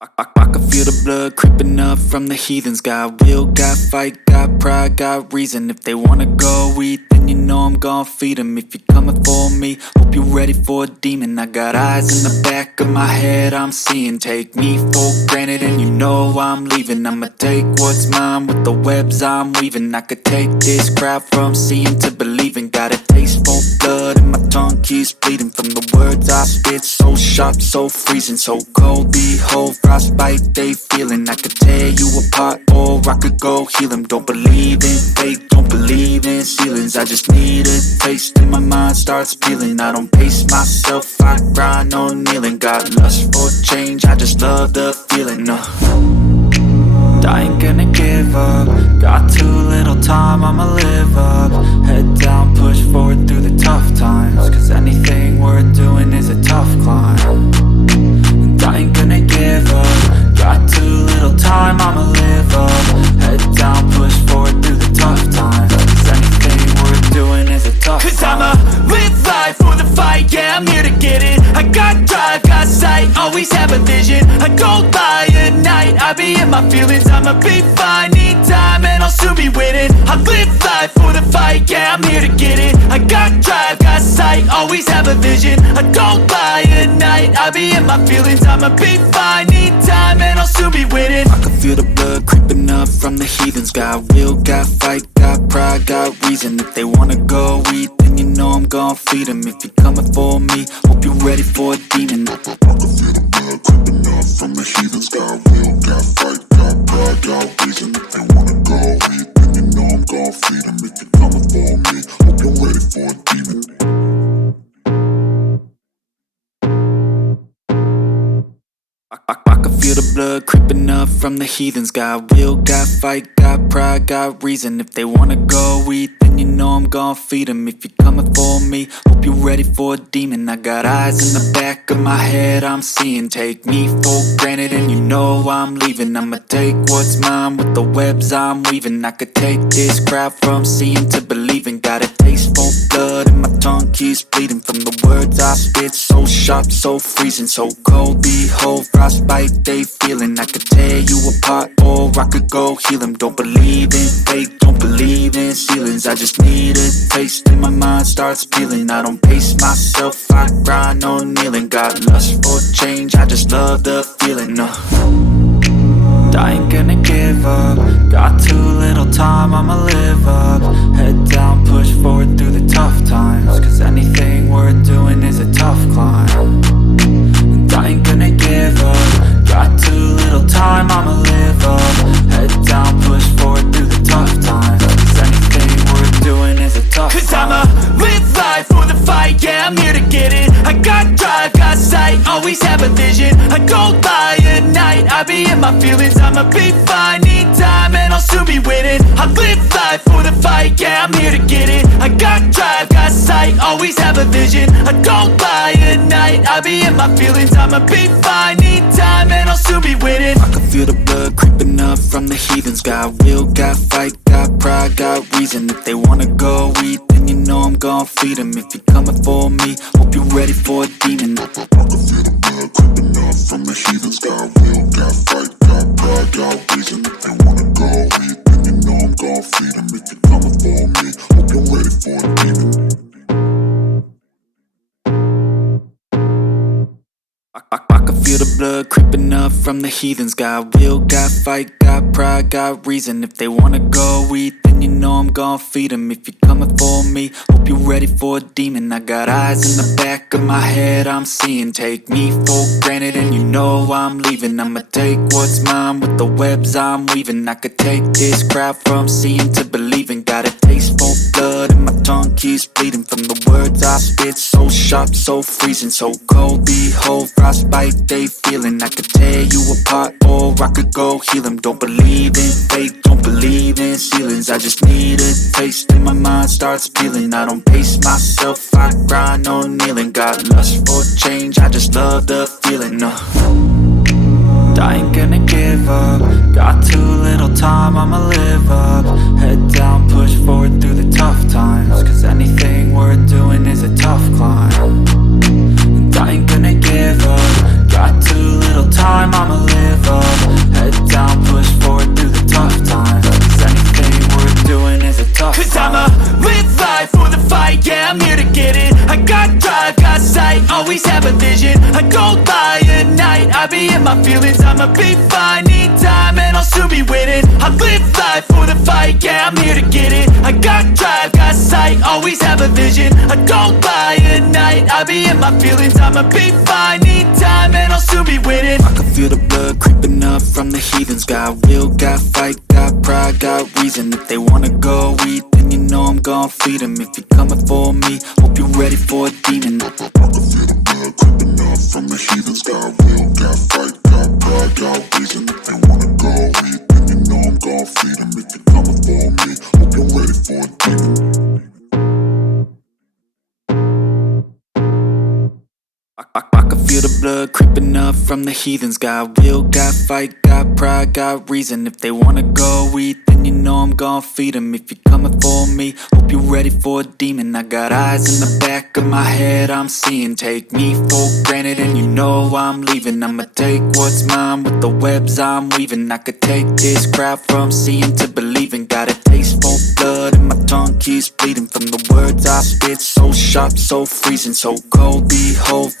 I can feel the blood creeping up from the heathens. Got will, got fight, got pride, got reason. If they wanna go eat, then you know I'm gon' feed them. If you're coming for me, hope you're ready for a demon. I got eyes in the back of my head, I'm seeing. Take me for granted and you know I'm leaving. I'ma take what's mine with the webs I'm weaving. I could take this crowd from seeing to believing. Got a taste for blood and my tongue keeps bleeding from the words I spit. So sharp, so freezing, so cold. Behold, frostbite they feeling. I could tear you apart or I could go heal them. Don't believe in fate, don't believe in ceilings. I just need a taste and my mind starts peeling. I don't pace myself, I grind on kneeling. Got lust for change, I just love the feeling. I ain't gonna give up. Got too little time, I'ma live up. Head down, push forward through the tough times. Cause anything worth doing is a tough climb. And I ain't gonna give up. Got too little time, I'ma live up. Head down, push forward through the tough times. Cause anything worth doing is a tough climb. Cause I'ma live life for the fight, yeah, I'm here to get it. I got drive, got sight, always have a vision. I go by at night, I be in my feelings. I'ma be fine, need time and I'll soon be winning. I live life for the fight, yeah, I'm here to get it. I got drive, got sight, always have a vision. I go by at night, I be in my feelings. I'ma be fine, need time and I'll soon be winning. I can feel the blood creeping up from the heathens. Got will, got fight, got pride, got reason. If they wanna go eat, then you know I'm gon' feed them. If you're coming for me, hope you're ready for a demon. I can feel the blood creeping up from the heathens. Got will, got fight, got pride, got reason. If they wanna go eat, then you know I'm gon' feed them. If you're coming for me, hope you're ready for a demon. I can feel the blood creeping up from the heathens. Got will, got fight, got pride, got reason. If they wanna go eat, then you know I'm gon' feed them. If you're coming for me, hope you're ready for a demon. I got eyes in the back of my head, I'm seeing. Take me for granted and you know I'm leaving. I'ma take what's mine with the webs I'm weaving. I could take this crowd from seeing to believing. Got a taste for blood and my tongue keeps bleeding from the words I spit. So sharp, so freezing, so cold. Behold, frostbite they feeling. I could tear you apart or I could go heal them. Don't believe in fate, don't believe in ceilings. I just need a taste and my mind starts peeling. I don't pace myself, I grind on kneeling. Got lust for change, I just love the feeling. I ain't gonna give up. Got too little time, I'ma live up. Head down, push forward through the tough times. Cause anything worth doing is a tough climb. And I ain't gonna give up. Got too little time, I'ma live up. Head down, push forward through the tough times. Cause anything worth doing is a tough climb. Cause I'ma live life for the fight, yeah, I'm here to get it. I got drive, got sight, always have a vision. I go by at night, I be in my feelings. I'ma be fine, need time and I'll soon be winning. I live life for the fight, yeah, I'm here to get it. I got drive, got sight, always have a vision. I go by at night, I be in my feelings. I'ma be fine, need time and I'll soon be winning. I can feel the blood creeping up from the heathens. Got will, got fight, got pride, got reason. If they wanna go eat, then you know I'm gon' feed them. If you're coming for me, hope you're ready for a demon. I can feel the blood creeping up from the heathens. Got will, got fight, got pride, got reason. If they wanna go eat, then you know I'm gon' feed them. If you're coming for me, hope you're ready for a demon. I can feel the blood creeping up from the heathens. Got will, got fight, got pride, got reason. If they wanna go eat, then you know I'm gon' feed them. If you're coming for me, hope you're ready for a demon. I got eyes in the back of my head, I'm seeing. Take me for granted and you know I'm leaving. I'ma take what's mine with the webs I'm weaving. I could take this crowd from seeing to believing. Got a taste for blood and my tongue keeps bleeding from the words I spit. So sharp, so freezing, so cold. Behold, frostbite they feeling. I could tear you apart or I could go heal them. Don't believe in fate, don't believe in ceilings. I just need a taste and my mind starts peeling. I don't pace myself, I grind on kneeling. Got lust for change, I just love the feeling. I ain't gonna give up. Got too little time, I'ma live up. Head down, push forward through the tough times. Cause anything worth doing is a tough climb. And I ain't gonna give up. Got too little time, I'ma live always have a vision. I don't lie at night, I be in my feelings. I'ma be fine, need time and I'll soon be winning. I live life for the fight, yeah, I'm here to get it. I got drive, got sight, always have a vision. I don't lie at night, I be in my feelings. I'ma be fine, need time and I'll soon be winning. I can feel the blood creeping up from the heathens. Got will, got fight, got pride, got reason. If they wanna go eat, then you know I'm gon' feed them. If you're coming for me, hope you're ready for a demon. I can feel the blood creeping up from the heathens. Got will, got fight, got pride, got reason. If they wanna go eat, then you know I'm gon' feed them. If you're coming for me, hope you're ready for a demon. I can feel the blood creeping up from the heathens. Got will, got fight, got pride, got reason. If they wanna go eat, then you know I'm gon' feed them. If you're coming for me, hope you're ready for a demon. I got eyes in the back of my head, I'm seeing. Take me for granted and you know I'm leaving. I'ma take what's mine with the webs I'm weaving. I could take this crowd from seeing to believing. Got a taste for blood and my tongue keeps bleeding from the words I spit. So sharp, so freezing, so cold, behold,